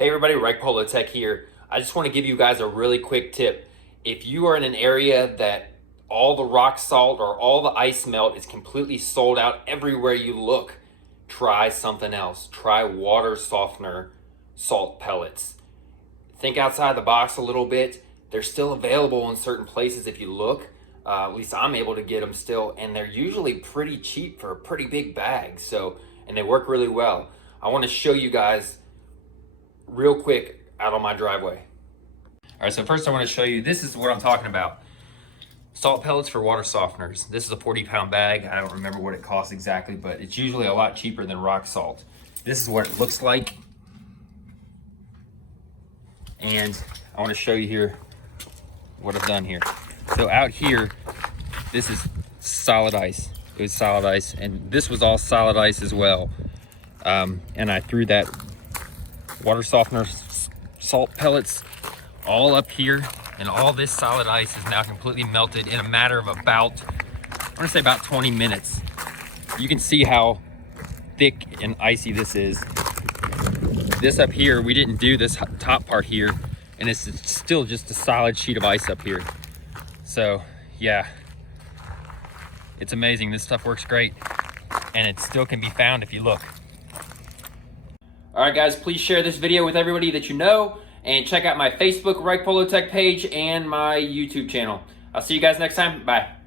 Hey everybody, Pellets here. I just want to give you guys a really quick tip. If you are in an area that all the rock salt or all the ice melt is completely sold out everywhere you look, try something else. Try water softener salt pellets. Think outside the box a little bit. They're still available in certain places if you look. At least I'm able to get them still, and they're usually pretty cheap for a pretty big bag. And they work really well. I want to show you guys real quick out on my driveway. All right, so first I want to show you, this is what I'm talking about. Salt pellets for water softeners. This is a 40-pound bag. I don't remember what it costs exactly, but it's usually a lot cheaper than rock salt. This is what it looks like. And I want to show you here what I've done here. So out here, this is solid ice. It was solid ice, and this was all solid ice as well. And I threw that water softener salt pellets all up here, and all this solid ice is now completely melted in a matter of about, I want to say about 20 minutes. You can see how thick and icy this is. This up here, we didn't do this top part here, and it's still just a solid sheet of ice up here. So yeah, it's amazing. This stuff works great, and it still can be found if you look. All right, guys, please share this video with everybody that you know, and check out my Facebook Pellets page and my YouTube channel. I'll see you guys next time. Bye.